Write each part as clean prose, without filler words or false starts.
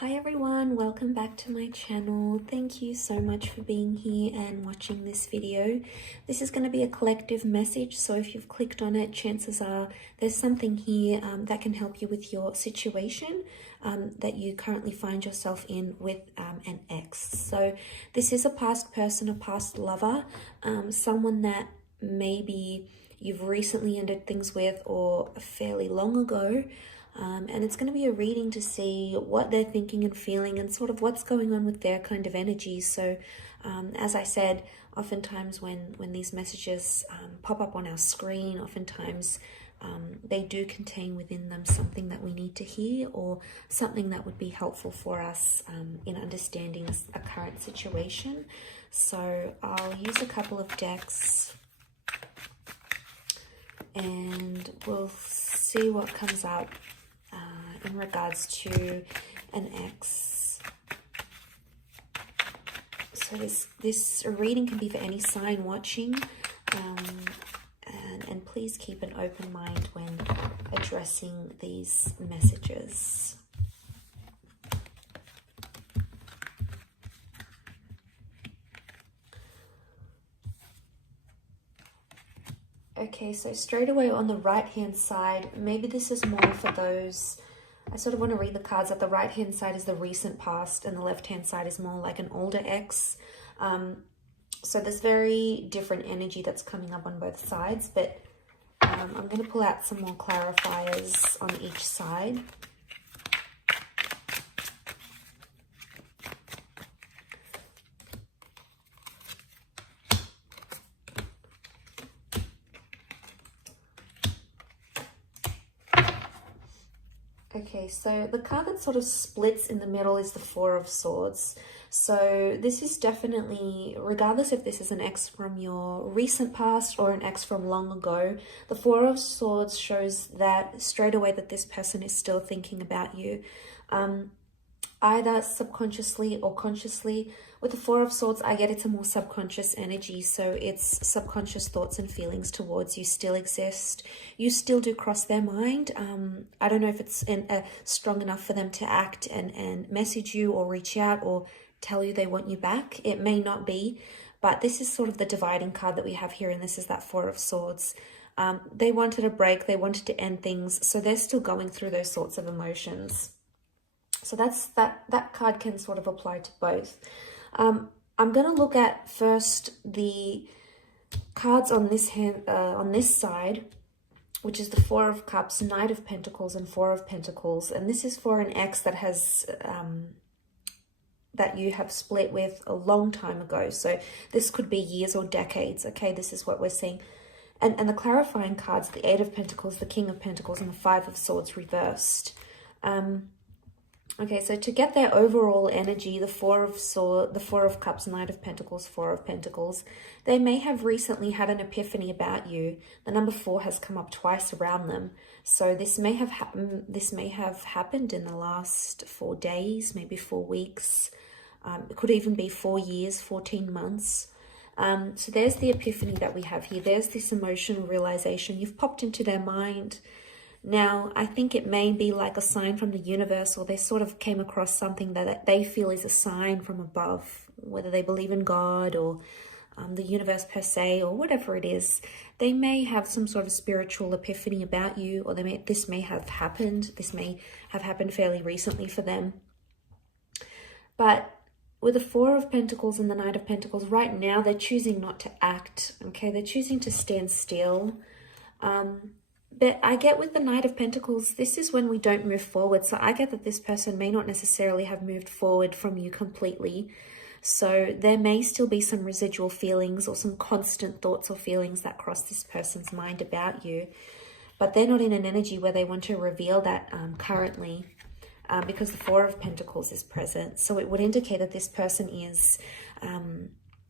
Hi everyone, welcome back to my channel. Thank you so much for being here and watching this video. This is going to be a collective message, so if you've clicked on it, chances are there's something here that can help you with your situation that you currently find yourself in with an ex. So this is a past person, a past lover, someone that maybe you've recently ended things with or fairly long ago. And it's going to be a reading to see what they're thinking and feeling and sort of what's going on with their kind of energy. So as I said, oftentimes when these messages pop up on our screen, oftentimes they do contain within them something that we need to hear or something that would be helpful for us in understanding a current situation. So I'll use a couple of decks and we'll see what comes up in regards to an ex. So this reading can be for any sign watching, and please keep an open mind when addressing these messages. Okay, so straight away on the right hand side, maybe this is more for those, I sort of want to read the cards that the right hand side is the recent past and the left hand side is more like an older ex. So there's very different energy that's coming up on both sides, but I'm going to pull out some more clarifiers on each side. Okay, so the card that sort of splits in the middle is the Four of Swords. So this is definitely, regardless if this is an ex from your recent past or an ex from long ago, the Four of Swords shows that straight away that this person is still thinking about you, either subconsciously or consciously. With the Four of Swords, I get it's a more subconscious energy, so it's subconscious thoughts and feelings towards you still exist. You still do cross their mind. I don't know if it's strong enough for them to act and message you or reach out or tell you they want you back. It may not be, but this is sort of the dividing card that we have here, and this is that Four of Swords. They wanted a break, they wanted to end things, so they're still going through those sorts of emotions. So that card can sort of apply to both. I'm going to look at first the cards on this hand, on this side, which is the Four of Cups, Knight of Pentacles, and Four of Pentacles. And this is for an ex that has that you have split with a long time ago. So this could be years or decades. Okay, this is what we're seeing. And the clarifying cards, the Eight of Pentacles, the King of Pentacles, and the Five of Swords reversed. Okay, so to get their overall energy, the Four of Cups, Knight of Pentacles, Four of Pentacles, they may have recently had an epiphany about you. The number 4 has come up twice around them. So this may have happened in the last 4 days, maybe 4 weeks. It could even be 4 years, 14 months. So there's the epiphany that we have here. There's this emotional realization. You've popped into their mind. Now, I think it may be like a sign from the universe, or they sort of came across something that they feel is a sign from above, whether they believe in God or the universe per se, or whatever it is. They may have some sort of spiritual epiphany about you, or this may have happened. This may have happened fairly recently for them. But with the Four of Pentacles and the Knight of Pentacles, right now they're choosing not to act, okay? They're choosing to stand still. But I get with the Knight of Pentacles, this is when we don't move forward. So I get that this person may not necessarily have moved forward from you completely. So there may still be some residual feelings or some constant thoughts or feelings that cross this person's mind about you. But they're not in an energy where they want to reveal that currently because the Four of Pentacles is present. So it would indicate that this person is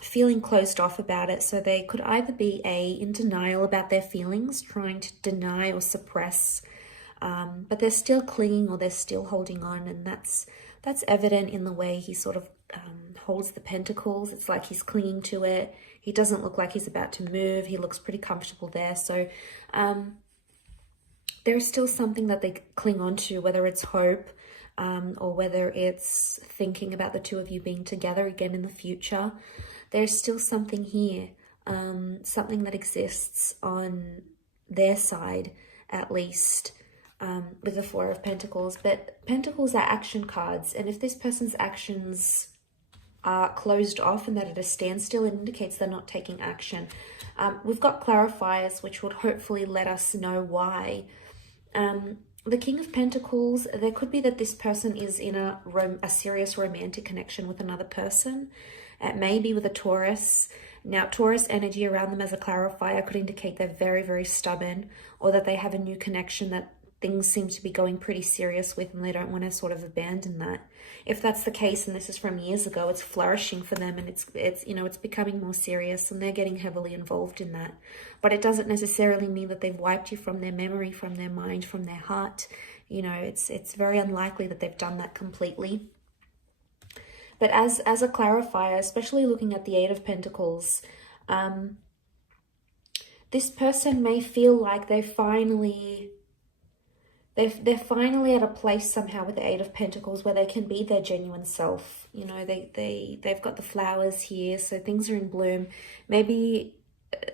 feeling closed off about it. So they could either be in denial about their feelings, trying to deny or suppress, but they're still clinging or they're still holding on, and that's evident in the way he sort of holds the pentacles. It's like he's clinging to it. He doesn't look like he's about to move. He looks pretty comfortable there. So there's still something that they cling on to, whether it's hope, or whether it's thinking about the two of you being together again in the future. There's still something here, something that exists on their side, at least, with the Four of Pentacles. But Pentacles are action cards, and if this person's actions are closed off and that at a standstill, it indicates they're not taking action. We've got clarifiers, which would hopefully let us know why. The King of Pentacles, there could be that this person is in a serious romantic connection with another person. It may be with a Taurus. Now, Taurus energy around them as a clarifier could indicate they're very, very stubborn, or that they have a new connection that things seem to be going pretty serious with, and they don't want to sort of abandon that. If that's the case, and this is from years ago, it's flourishing for them, and it's you know, it's becoming more serious, and they're getting heavily involved in that. But it doesn't necessarily mean that they've wiped you from their memory, from their mind, from their heart. You know, it's very unlikely that they've done that completely. But as a clarifier, especially looking at the Eight of Pentacles, this person may feel like they're finally at a place somehow with the Eight of Pentacles where they can be their genuine self. You know, they've got the flowers here, so things are in bloom. Maybe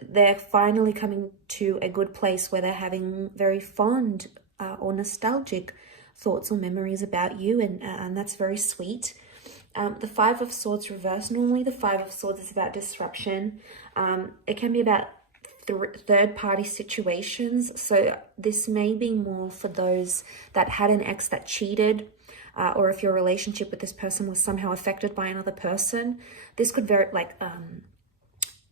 they're finally coming to a good place where they're having very fond or nostalgic thoughts or memories about you, and that's very sweet. The Five of Swords reversed. Normally the Five of Swords is about disruption. It can be about third-party situations. So this may be more for those that had an ex that cheated, or if your relationship with this person was somehow affected by another person. This could very, like,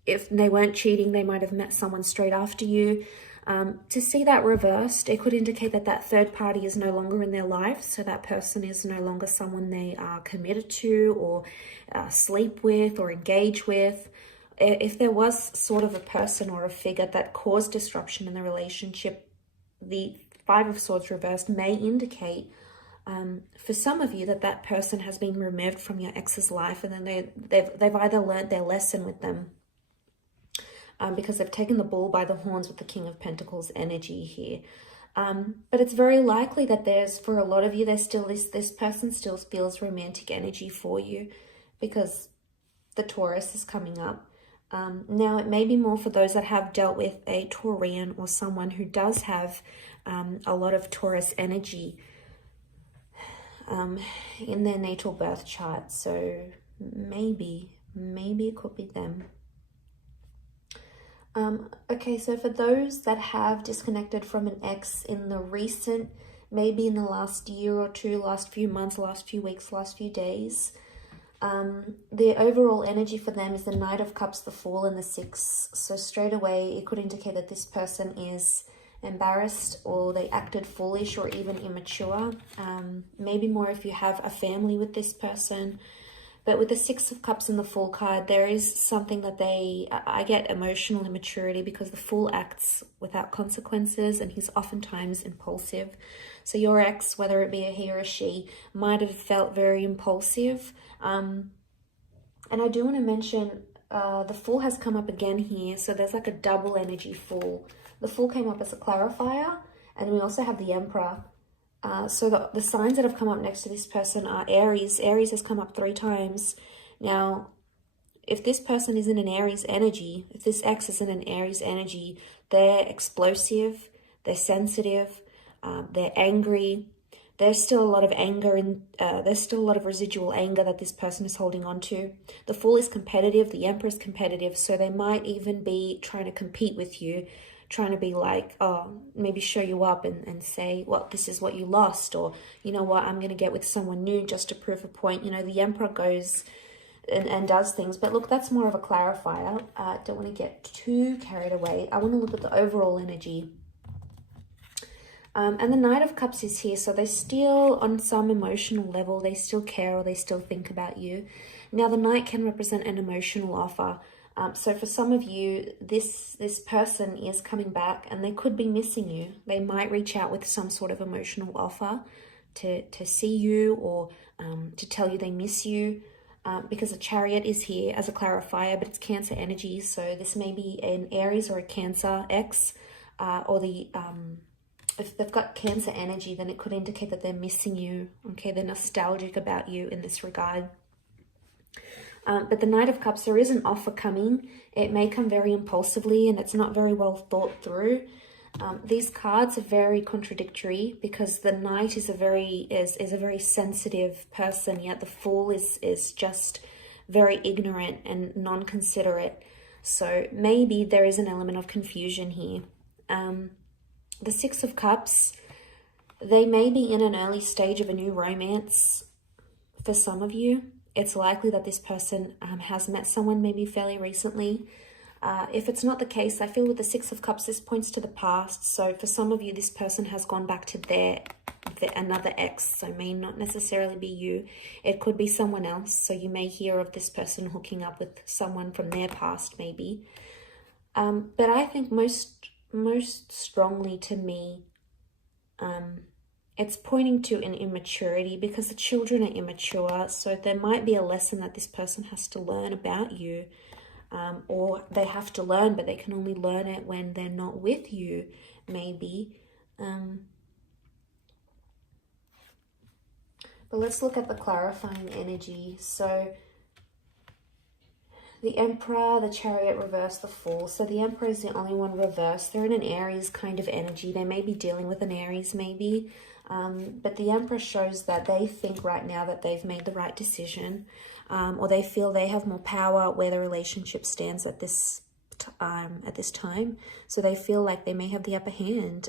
if they weren't cheating, they might have met someone straight after you. To see that reversed, it could indicate that that third party is no longer in their life. So that person is no longer someone they are committed to, or sleep with, or engage with. If there was sort of a person or a figure that caused disruption in the relationship, the Five of Swords reversed may indicate for some of you that person has been removed from your ex's life, and then they've either learned their lesson with them, because they've taken the bull by the horns with the King of Pentacles energy here. But it's very likely that for a lot of you, there's still this person still feels romantic energy for you, because the Taurus is coming up. Now, it may be more for those that have dealt with a Taurian, or someone who does have a lot of Taurus energy in their natal birth chart. So maybe it could be them. Okay, so for those that have disconnected from an ex in the recent, maybe in the last year or two, last few months, last few weeks, last few days, the overall energy for them is the Knight of Cups, the Fool, and the Six. So straight away, it could indicate that this person is embarrassed, or they acted foolish, or even immature. Maybe more if you have a family with this person. But with the Six of Cups and the Fool card, there is something that I get emotional immaturity, because the Fool acts without consequences, and he's oftentimes impulsive. So your ex, whether it be a he or a she, might have felt very impulsive. And I do want to mention, the Fool has come up again here. So there's like a double energy Fool. The Fool came up as a clarifier, and we also have the Emperor. So the signs that have come up next to this person are Aries. Aries has come up 3 times. Now, if this person is in an Aries energy, if this ex is in an Aries energy, they're explosive, they're sensitive, they're angry. There's still a lot of anger, and there's still a lot of residual anger that this person is holding on to. The Fool is competitive, the Emperor is competitive, so they might even be trying to compete with you, trying to be like, oh, maybe show you up and say, well, this is what you lost, or, you know what, I'm going to get with someone new just to prove a point. You know, the Emperor goes and does things. But look, that's more of a clarifier. Don't want to get too carried away. I want to look at the overall energy. And the Knight of Cups is here, so they still, on some emotional level, they still care, or they still think about you. Now, the Knight can represent an emotional offer. So for some of you, this person is coming back, and they could be missing you. They might reach out with some sort of emotional offer to see you, or to tell you they miss you, because the Chariot is here as a clarifier, but it's Cancer energy. So this may be an Aries or a Cancer ex, or the if they've got Cancer energy, then it could indicate that they're missing you. Okay, they're nostalgic about you in this regard. But the Knight of Cups, there is an offer coming. It may come very impulsively and it's not very well thought through. These cards are very contradictory because the Knight is a very sensitive person, yet the Fool is just very ignorant and non-considerate. So maybe there is an element of confusion here. The Six of Cups, they may be in an early stage of a new romance for some of you. It's likely that this person has met someone maybe fairly recently. If it's not the case, I feel with the Six of Cups, this points to the past. So for some of you, this person has gone back to another ex. So it may not necessarily be you. It could be someone else. So you may hear of this person hooking up with someone from their past maybe. But I think most strongly to me, it's pointing to an immaturity because the children are immature. So there might be a lesson that this person has to learn about you. Or they have to learn, but they can only learn it when they're not with you, maybe. But let's look at the clarifying energy. So the Emperor, the Chariot reverse, the Fool. So the Emperor is the only one reversed. They're in an Aries kind of energy. They may be dealing with an Aries maybe. But the Emperor shows that they think right now that they've made the right decision. Or they feel they have more power where the relationship stands at this time. So they feel like they may have the upper hand.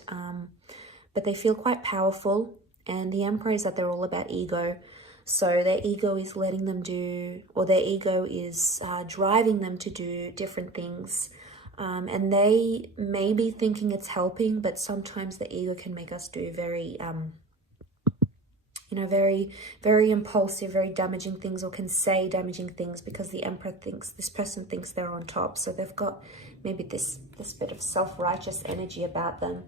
But they feel quite powerful. And the Emperor is that they're all about ego. So their ego is letting them do, or their ego is driving them to do different things. And they may be thinking it's helping, but sometimes the ego can make us do very, very impulsive, very damaging things, or can say damaging things because the Emperor thinks, this person thinks they're on top. So they've got maybe this bit of self-righteous energy about them.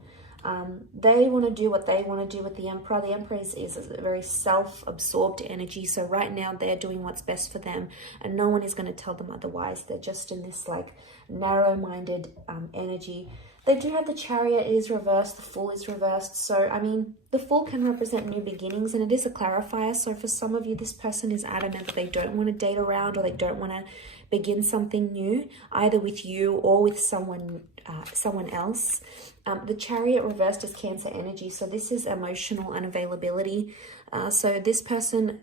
They want to do what they want to do with the Emperor. The Emperor is a very self-absorbed energy. So right now they're doing what's best for them and no one is going to tell them otherwise. They're just in this like narrow-minded energy. They do have the Chariot is reversed. The Fool is reversed. So, I mean, the Fool can represent new beginnings and it is a clarifier. So for some of you, this person is adamant that they don't want to date around or they don't want to begin something new, either with you or with someone else. The Chariot reversed is Cancer energy. So this is emotional unavailability. So this person,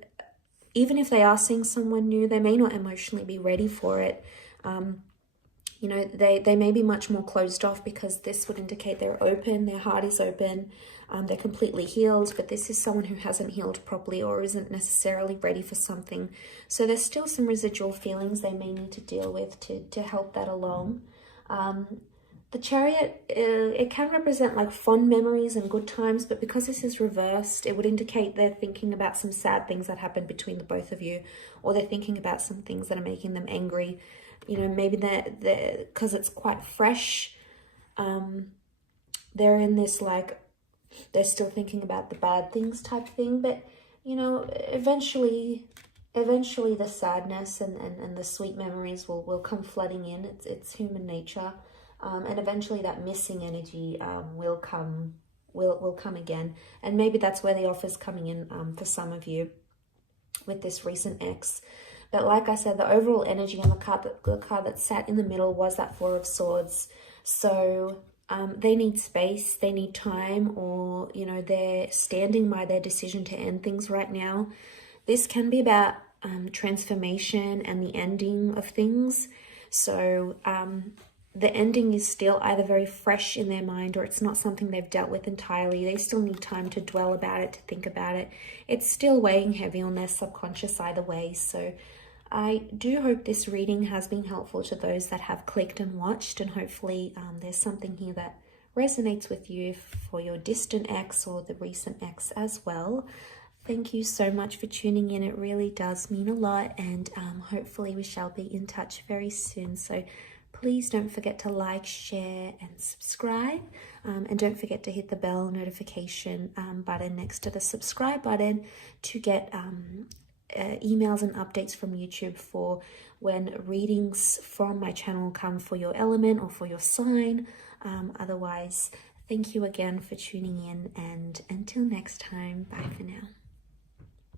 even if they are seeing someone new, they may not emotionally be ready for it. You know, they may be much more closed off because this would indicate they're open, their heart is open, they're completely healed, but this is someone who hasn't healed properly or isn't necessarily ready for something. So there's still some residual feelings they may need to deal with to help that along. The Chariot, it can represent like fond memories and good times, but because this is reversed, it would indicate they're thinking about some sad things that happened between the both of you, or they're thinking about some things that are making them angry. You know, maybe they're because it's quite fresh, they're in this like, they're still thinking about the bad things type thing, but you know, eventually the sadness and the sweet memories will come flooding in. It's human nature, and eventually that missing energy will come again, and maybe that's where the offer's coming in for some of you with this recent ex. But like I said, the overall energy on the card that sat in the middle was that Four of Swords. So they need space, they need time, or, you know, they're standing by their decision to end things right now. This can be about transformation and the ending of things. So the ending is still either very fresh in their mind or it's not something they've dealt with entirely. They still need time to dwell about it, to think about it. It's still weighing heavy on their subconscious either way. So I do hope this reading has been helpful to those that have clicked and watched, and hopefully there's something here that resonates with you for your distant ex or the recent ex as well. Thank you so much for tuning in. It really does mean a lot, and hopefully we shall be in touch very soon. So please don't forget to like, share and subscribe, and don't forget to hit the bell notification button next to the subscribe button to get emails and updates from YouTube for when readings from my channel come for your element or for your sign. Otherwise, Thank you again for tuning in, and until next time, bye for now.